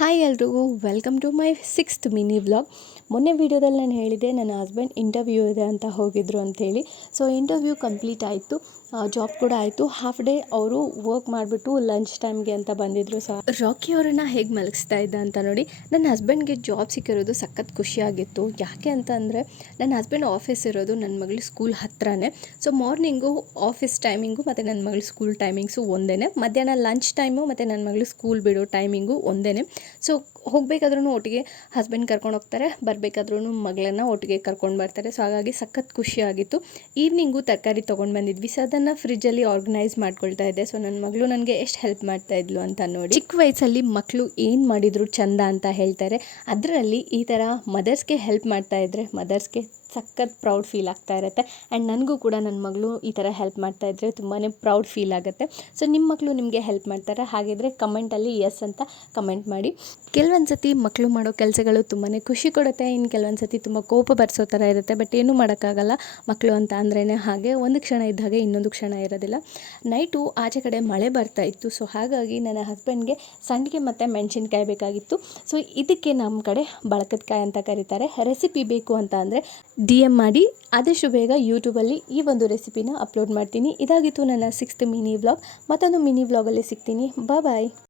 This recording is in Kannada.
ಹಾಯ್ ಎಲ್ರಿಗೂ welcome to my 6th mini vlog. ಮೊನ್ನೆ ವೀಡಿಯೋದಲ್ಲಿ ನಾನು ಹೇಳಿದೆ ನನ್ನ ಹಸ್ಬೆಂಡ್ ಇಂಟರ್ವ್ಯೂ ಇದೆ ಅಂತ ಹೋಗಿದ್ರು ಅಂಥೇಳಿ. ಸೊ ಇಂಟರ್ವ್ಯೂ ಕಂಪ್ಲೀಟ್ ಆಯಿತು, ಜಾಬ್ ಕೂಡ ಆಯಿತು. ಹಾಫ್ ಡೇ ಅವರು ವರ್ಕ್ ಮಾಡಿಬಿಟ್ಟು ಲಂಚ್ ಟೈಮ್ಗೆ ಅಂತ ಬಂದಿದ್ದರು. ಸೊ ರಾಕಿ ಅವರನ್ನು ಹೇಗೆ ಮಲಗಿಸ್ತಾ ಇದ್ದ ಅಂತ ನೋಡಿ. ನನ್ನ ಹಸ್ಬೆಂಡ್ಗೆ ಜಾಬ್ ಸಿಕ್ಕಿರೋದು ಸಖತ್ ಖುಷಿಯಾಗಿತ್ತು. ಯಾಕೆ ಅಂತ ಅಂದರೆ ನನ್ನ ಹಸ್ಬೆಂಡ್ ಆಫೀಸ್ ಇರೋದು ನನ್ನ ಮಗಳ ಸ್ಕೂಲ್ ಹತ್ರನೇ. ಸೊ ಮಾರ್ನಿಂಗು ಆಫೀಸ್ ಟೈಮಿಂಗು ಮತ್ತು ನನ್ನ ಮಗಳ ಸ್ಕೂಲ್ ಟೈಮಿಂಗ್ಸು ಒಂದೇ. ಮಧ್ಯಾಹ್ನ ಲಂಚ್ ಟೈಮು ಮತ್ತು ನನ್ನ ಮಗಳು ಸ್ಕೂಲ್ ಬಿಡೋ ಟೈಮಿಂಗು ಒಂದೇ. ಸೊ ಹೋಗಬೇಕಾದ್ರೂ ಒಟ್ಟಿಗೆ ಹಸ್ಬೆಂಡ್ ಕರ್ಕೊಂಡು ಹೋಗ್ತಾರೆ, ಬರಬೇಕಾದ್ರೂ ಮಗಳನ್ನು ಒಟ್ಟಿಗೆ ಕರ್ಕೊಂಡು ಬರ್ತಾರೆ. ಸೊ ಹಾಗಾಗಿ ಸಖತ್ ಖುಷಿಯಾಗಿತ್ತು. ಈವ್ನಿಂಗು ತರಕಾರಿ ತೊಗೊಂಡು ಬಂದಿದ್ವಿ. ಸೊ ಅದನ್ನು ಫ್ರಿಜ್ಜಲ್ಲಿ ಆರ್ಗನೈಸ್ ಮಾಡ್ಕೊಳ್ತಾ ಇದ್ದೆ. ಸೊ ನನ್ನ ಮಗಳು ನನಗೆ ಎಷ್ಟು ಹೆಲ್ಪ್ ಮಾಡ್ತಾ ಇದ್ಲು ಅಂತ ನೋಡಿ. ಚಿಕ್ಕ ವಯಸ್ಸಲ್ಲಿ ಮಕ್ಕಳು ಏನು ಮಾಡಿದ್ರು ಚಂದ ಅಂತ ಹೇಳ್ತಾರೆ. ಅದರಲ್ಲಿ ಈ ಥರ ಮದರ್ಸ್ಗೆ ಹೆಲ್ಪ್ ಮಾಡ್ತಾ ಇದ್ದರೆ ಮದರ್ಸ್ಗೆ ಸಖತ್ ಪ್ರೌಡ್ ಫೀಲ್ ಆಗ್ತಾ ಇರುತ್ತೆ. ಆ್ಯಂಡ್ ನನಗೂ ಕೂಡ ನನ್ನ ಮಗಳು ಈ ಥರ ಹೆಲ್ಪ್ ಮಾಡ್ತಾ ಇದ್ದರೆ ತುಂಬಾ ಪ್ರೌಡ್ ಫೀಲ್ ಆಗುತ್ತೆ. ಸೊ ನಿಮ್ಮ ಮಕ್ಕಳು ನಿಮಗೆ ಹೆಲ್ಪ್ ಮಾಡ್ತಾರೆ ಹಾಗಿದ್ರೆ ಕಮೆಂಟಲ್ಲಿ ಎಸ್ ಅಂತ ಕಮೆಂಟ್ ಮಾಡಿ. ಕೆಲವೊಂದು ಸತಿ ಮಕ್ಕಳು ಮಾಡೋ ಕೆಲಸಗಳು ತುಂಬಾ ಖುಷಿ ಕೊಡುತ್ತೆ, ಇನ್ನು ಕೆಲವೊಂದು ಸತಿ ತುಂಬ ಕೋಪ ಬರೆಸೋ ಥರ ಇರುತ್ತೆ. ಬಟ್ ಏನೂ ಮಾಡೋಕ್ಕಾಗಲ್ಲ, ಮಕ್ಕಳು ಅಂತ ಅಂದ್ರೇ ಹಾಗೆ. ಒಂದು ಕ್ಷಣ ಇದ್ದಾಗ ಇನ್ನೊಂದು ಕ್ಷಣ ಇರೋದಿಲ್ಲ. ನೈಟು ಆಚೆ ಕಡೆ ಮಳೆ ಬರ್ತಾ ಇತ್ತು. ಸೊ ಹಾಗಾಗಿ ನನ್ನ ಹಸ್ಬೆಂಡ್ಗೆ ಸಂಡಿಗೆ ಮತ್ತು ಮೆಣಸಿನ್ಕಾಯಿ ಬೇಕಾಗಿತ್ತು. ಸೊ ಇದಕ್ಕೆ ನಮ್ಮ ಕಡೆ ಬಳಕದ ಕಾಯಿ ಅಂತ ಕರೀತಾರೆ. ರೆಸಿಪಿ ಬೇಕು ಅಂತ ಅಂದರೆ DM ಮಾಡಿ, ಆದಷ್ಟು ಬೇಗ ಯೂಟ್ಯೂಬಲ್ಲಿ ಈ ಒಂದು ರೆಸಿಪಿನ ಅಪ್ಲೋಡ್ ಮಾಡ್ತೀನಿ. ಇದಾಗಿತ್ತು ನನ್ನ 6th ಮಿನಿ ವ್ಲಾಗ್. ಮತ್ತೊಂದು ಮಿನಿ ವ್ಲಾಗಲ್ಲಿ ಸಿಗ್ತೀನಿ. ಬಾಯ್.